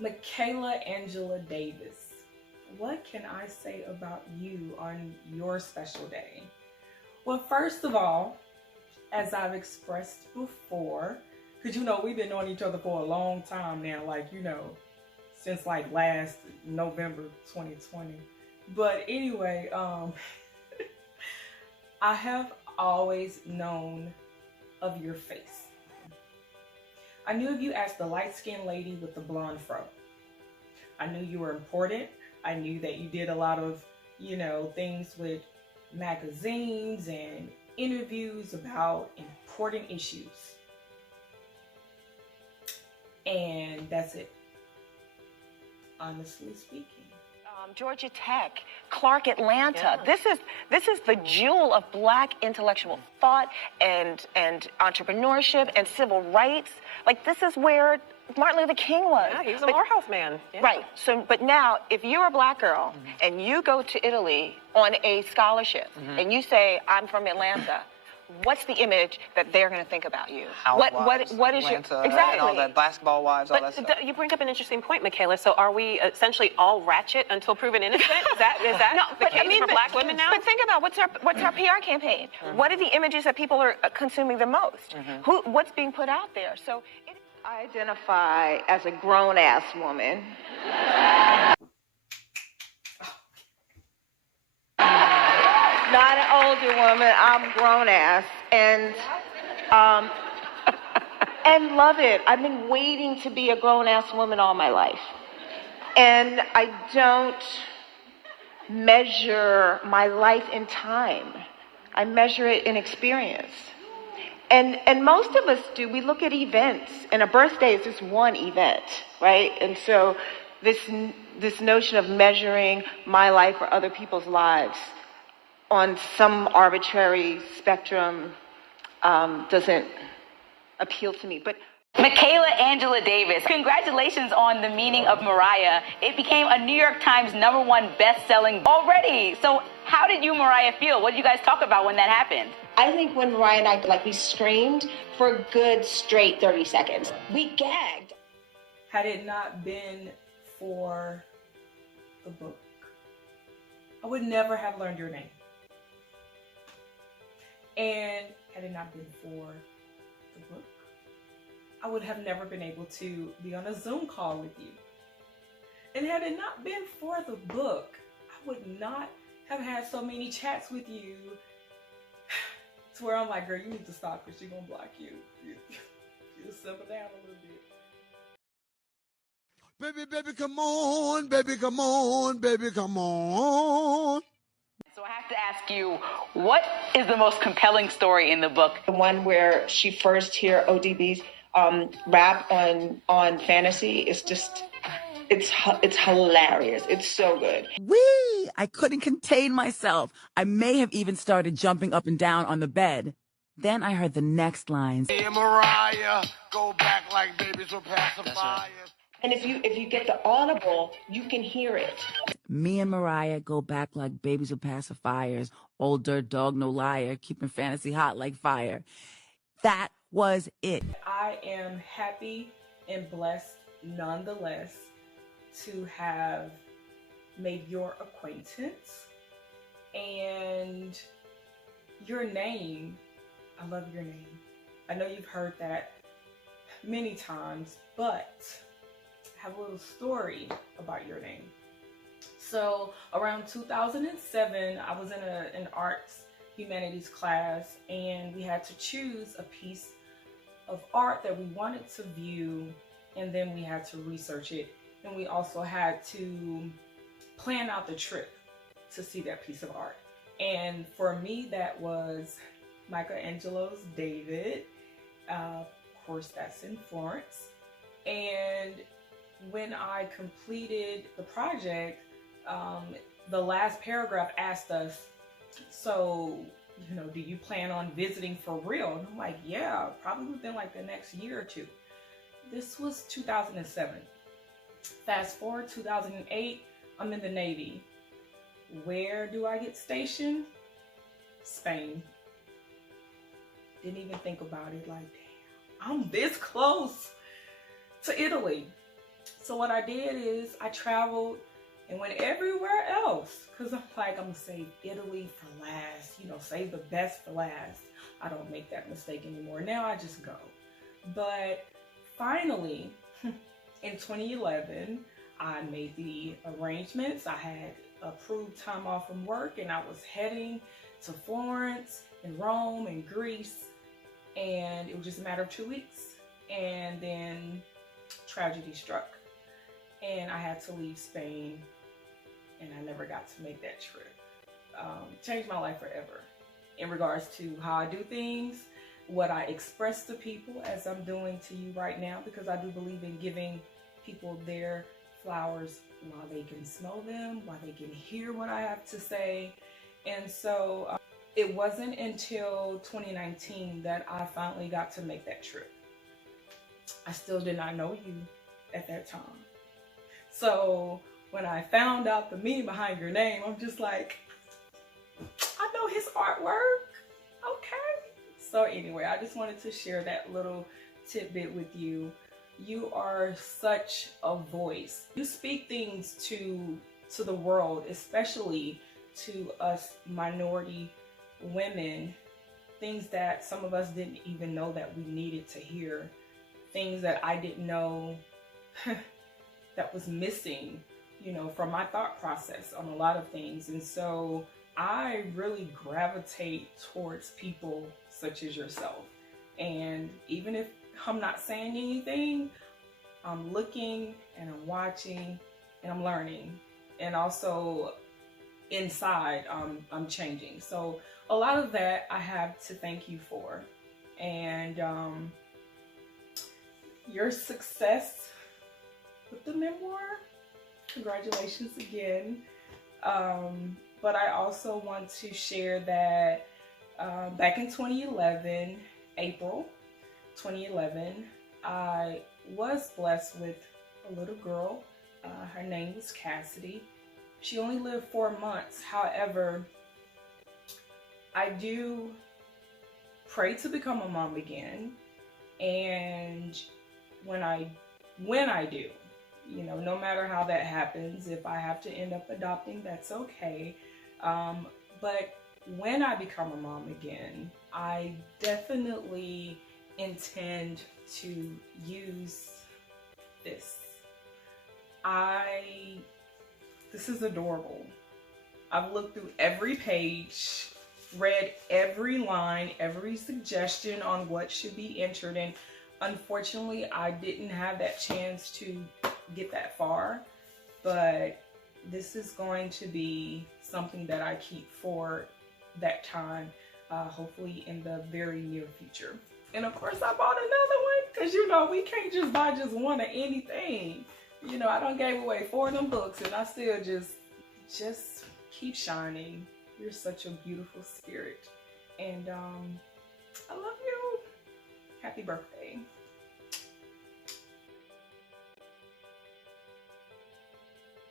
Michaela Angela Davis, what can I say about you on your special day? Well, first of all, as I've expressed before, because we've been knowing each other for a long time now, since last November 2020. But anyway, I have always known of your face. I knew of you as the light-skinned lady with the blonde fro. I knew you were important. I knew that you did a lot of, things with magazines and interviews about important issues. And that's it, honestly speaking. Georgia Tech, Clark Atlanta. Yeah. This is the jewel of Black intellectual thought and entrepreneurship and civil rights. This is where Martin Luther King was. Yeah, he's a Morehouse man. Yeah. Right. So, but now, if you're a Black girl and you go to Italy on a scholarship and you say, "I'm from Atlanta," what's the image that they're going to think about you? Housewives, what is Atlanta, your exactly and all that, basketball wives, all that stuff. You bring up an interesting point, Michaela. So are we essentially all ratchet until proven innocent? Is that no, the case for Black women now? But think about what's our PR campaign? What are the images that people are consuming the most? What's being put out there? So I identify as a grown-ass woman. Not an older woman, I'm grown-ass, and love it. I've been waiting to be a grown-ass woman all my life. And I don't measure my life in time. I measure it in experience. And most of us do. We look at events, and a birthday is just one event, right? And so this notion of measuring my life or other people's lives on some arbitrary spectrum doesn't appeal to me. But Michaela Angela Davis, congratulations on The Meaning of Mariah. It became a New York Times #1 best-selling already. So how did you, Mariah, feel? What did you guys talk about when that happened? I think when Mariah and I, we screamed for a good straight 30 seconds. We gagged. Had it not been for the book, I would never have learned your name. And had it not been for the book, I would have never been able to be on a Zoom call with you. And had it not been for the book, I would not have had so many chats with you to where I'm like, girl, you need to stop because she's going to block you. You just simmer down a little bit. Baby, come on, baby, come on, baby, come on. So I have to ask you, what is the most compelling story in the book? The one where she first hear ODB's rap on Fantasy is just, it's hilarious. It's so good. Whee! I couldn't contain myself. I may have even started jumping up and down on the bed. Then I heard the next lines. Hey, Mariah, go back like babies with pacifiers. And if you get the audible, you can hear it. Me and Mariah go back like babies with pacifiers. Old dirt dog, no liar, keeping fantasy hot like fire. That was it. I am happy and blessed nonetheless to have made your acquaintance. And your name, I love your name. I know you've heard that many times, but I have a little story about your name. So around 2007, I was in an arts humanities class, and we had to choose a piece of art that we wanted to view, and then we had to research it, and we also had to plan out the trip to see that piece of art. And for me, that was Michelangelo's David. Of course, that's in Florence. And when I completed the project, the last paragraph asked us, so, do you plan on visiting for real? And I'm like, yeah, probably within the next year or two. This was 2007. Fast forward 2008, I'm in the Navy. Where do I get stationed? Spain. Didn't even think about it, damn, I'm this close to Italy. So what I did is I traveled and went everywhere else, because I'm like, I'm gonna save Italy for last, you know, save the best for last. I don't make that mistake anymore. Now I just go. But finally, in 2011, I made the arrangements. I had approved time off from work, and I was heading to Florence and Rome and Greece, and it was just a matter of 2 weeks. And then tragedy struck, and I had to leave Spain, and I never got to make that trip. Changed my life forever in regards to how I do things, what I express to people, as I'm doing to you right now, because I do believe in giving people their flowers while they can smell them, while they can hear what I have to say. And so it wasn't until 2019 that I finally got to make that trip. I still did not know you at that time. So when I found out the meaning behind your name, I'm just like, I know his artwork. Okay. So anyway, I just wanted to share that little tidbit with you. You are such a voice. You speak things to the world, especially to us minority women, things that some of us didn't even know that we needed to hear, things that I didn't know that was missing, you know, from my thought process on a lot of things. And so I really gravitate towards people such as yourself. And even if I'm not saying anything, I'm looking and I'm watching and I'm learning. And also inside, I'm changing. So a lot of that I have to thank you for. And your success with the memoir, congratulations again. But I also want to share that back in 2011, April 2011, I was blessed with a little girl. Her name was Cassidy. She only lived 4 months. However, I do pray to become a mom again. And when I do, you know, no matter how that happens, if I have to end up adopting, that's okay. But when I become a mom again, I definitely intend to use this. This is adorable. I've looked through every page, read every line, every suggestion on what should be entered in. Unfortunately, I didn't have that chance to get that far, but this is going to be something that I keep for that time, hopefully in the very near future. And of course, I bought another one because, you know, we can't just buy just one of anything. You know, I done gave away 4 of them books, and I still just keep shining. You're such a beautiful spirit, and I love you. Happy birthday.